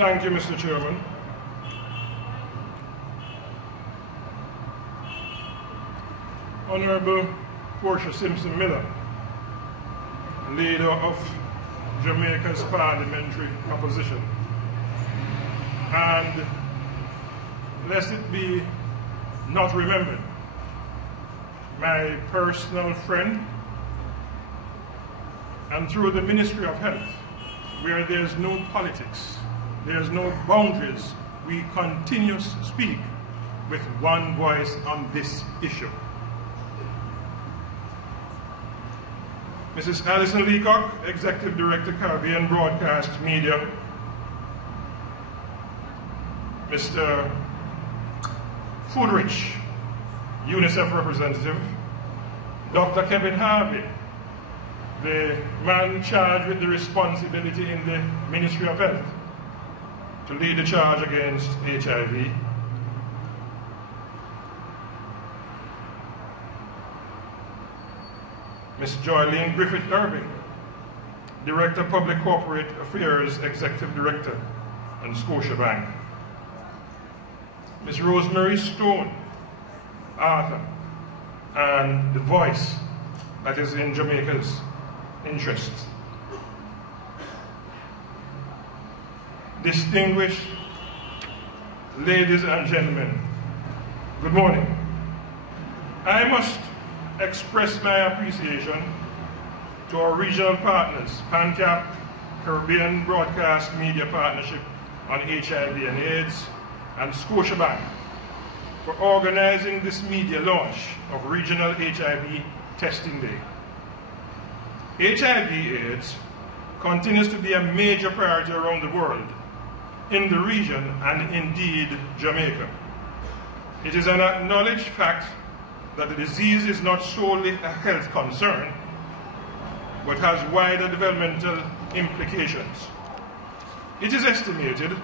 Thank you, Mr. Chairman. Honorable Portia Simpson Miller, leader of Jamaica's parliamentary opposition. And lest it be not remembered, my personal friend, and through the Ministry of Health, where there's no politics, there's no boundaries, we continue to speak with one voice on this issue. Mrs. Alison Leacock, Executive Director, Caribbean Broadcast Media. Mr. Foodrich, UNICEF representative. Dr. Kevin Harvey, the man charged with the responsibility in the Ministry of Health to lead the charge against HIV. Ms. Joylene Griffith-Irving, Director, Public Corporate Affairs, Executive Director, and Scotiabank. Ms. Rosemary Stone, author, and the voice that is in Jamaica's interests. Distinguished ladies and gentlemen, good morning. I must express my appreciation to our regional partners, PANCAP, Caribbean Broadcast Media Partnership on HIV and AIDS, and Scotiabank for organizing this media launch of Regional HIV Testing Day. HIV/AIDS continues to be a major priority around the world, in the region, and indeed Jamaica. It is an acknowledged fact that the disease is not solely a health concern, but has wider developmental implications. It is estimated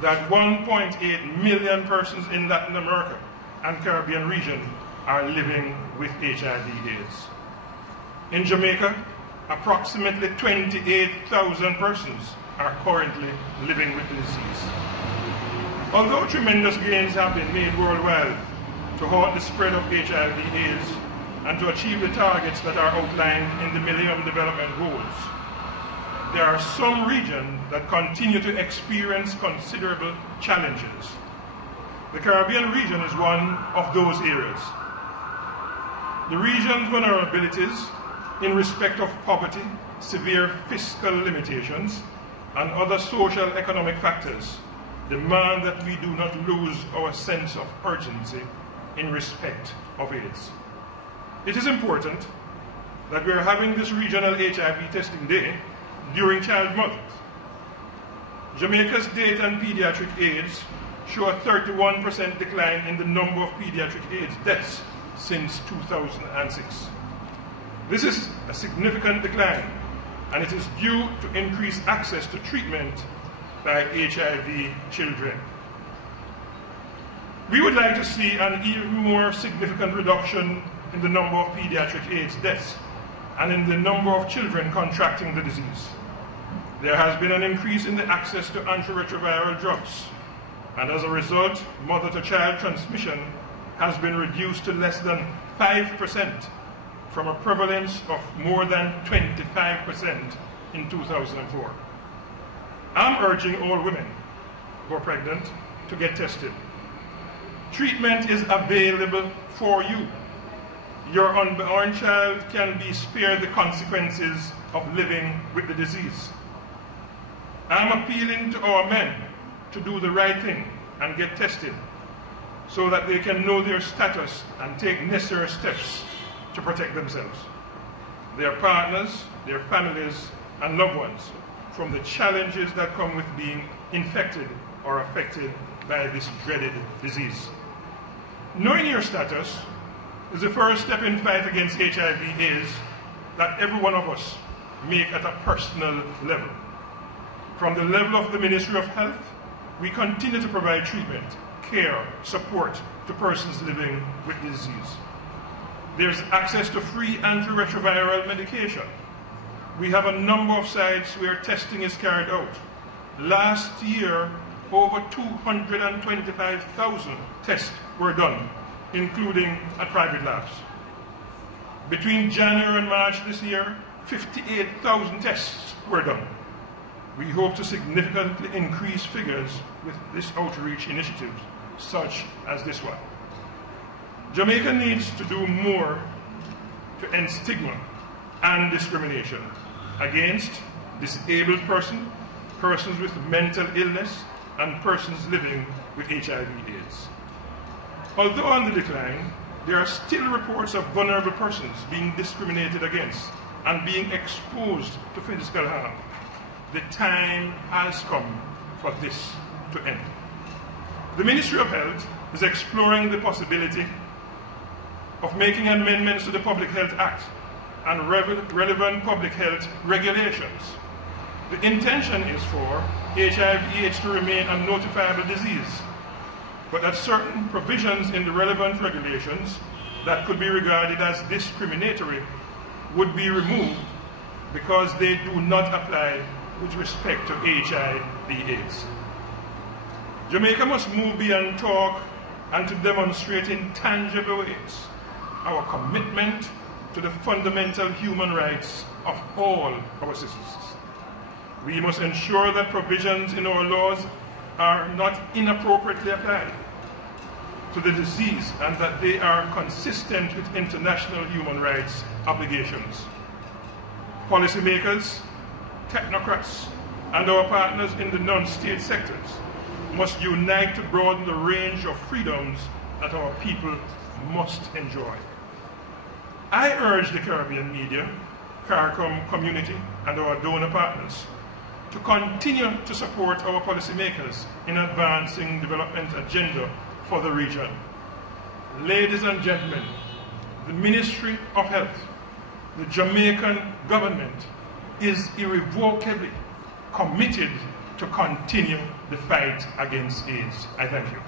that 1.8 million persons in Latin America and Caribbean region are living with HIV/AIDS. In Jamaica, approximately 28,000 persons are currently living with the disease. Although tremendous gains have been made worldwide to halt the spread of HIV/AIDS and to achieve the targets that are outlined in the Millennium Development Goals, there are some regions that continue to experience considerable challenges. The Caribbean region is one of those areas. The region's vulnerabilities in respect of poverty, severe fiscal limitations, and other social economic factors demand that we do not lose our sense of urgency in respect of AIDS. It is important that we are having this regional HIV testing day during Child Month. Jamaica's data on pediatric AIDS show a 31% decline in the number of pediatric AIDS deaths since 2006. This is a significant decline, and it is due to increased access to treatment by HIV children. We would like to see an even more significant reduction in the number of pediatric AIDS deaths and in the number of children contracting the disease. There has been an increase in the access to antiretroviral drugs, and as a result, mother-to-child transmission has been reduced to less than 5% from a prevalence of more than 25% in 2004. I'm urging all women who are pregnant to get tested. Treatment is available for you. Your unborn child can be spared the consequences of living with the disease. I'm appealing to our men to do the right thing and get tested so that they can know their status and take necessary steps to protect themselves, their partners, their families, and loved ones from the challenges that come with being infected or affected by this dreaded disease. Knowing your status is the first step in fight against HIV/AIDS that every one of us make at a personal level. From the level of the Ministry of Health, we continue to provide treatment, care, support to persons living with the disease. There's access to free antiretroviral medication. We have a number of sites where testing is carried out, Last year, over 225,000 tests were done, including at private labs. Between January and March this year, 58,000 tests were done. We hope to significantly increase figures with this outreach initiative, such as this one. Jamaica needs to do more to end stigma and discrimination against disabled persons, persons with mental illness, and persons living with HIV/AIDS. Although on the decline, there are still reports of vulnerable persons being discriminated against and being exposed to physical harm. The time has come for this to end. The Ministry of Health is exploring the possibility of making amendments to the Public Health Act and relevant public health regulations. The intention is for HIV/AIDS to remain a notifiable disease, but that certain provisions in the relevant regulations that could be regarded as discriminatory would be removed because they do not apply with respect to HIV/AIDS. Jamaica must move beyond talk and to demonstrate in tangible ways our commitment to the fundamental human rights of all our citizens. We must ensure that provisions in our laws are not inappropriately applied to the disease and that they are consistent with international human rights obligations. Policymakers, technocrats, and our partners in the non-state sectors must unite to broaden the range of freedoms that our people must enjoy. I urge the Caribbean media, CARICOM community, and our donor partners to continue to support our policymakers in advancing development agenda for the region. Ladies and gentlemen, the Ministry of Health, the Jamaican government is irrevocably committed to continue the fight against AIDS. I thank you.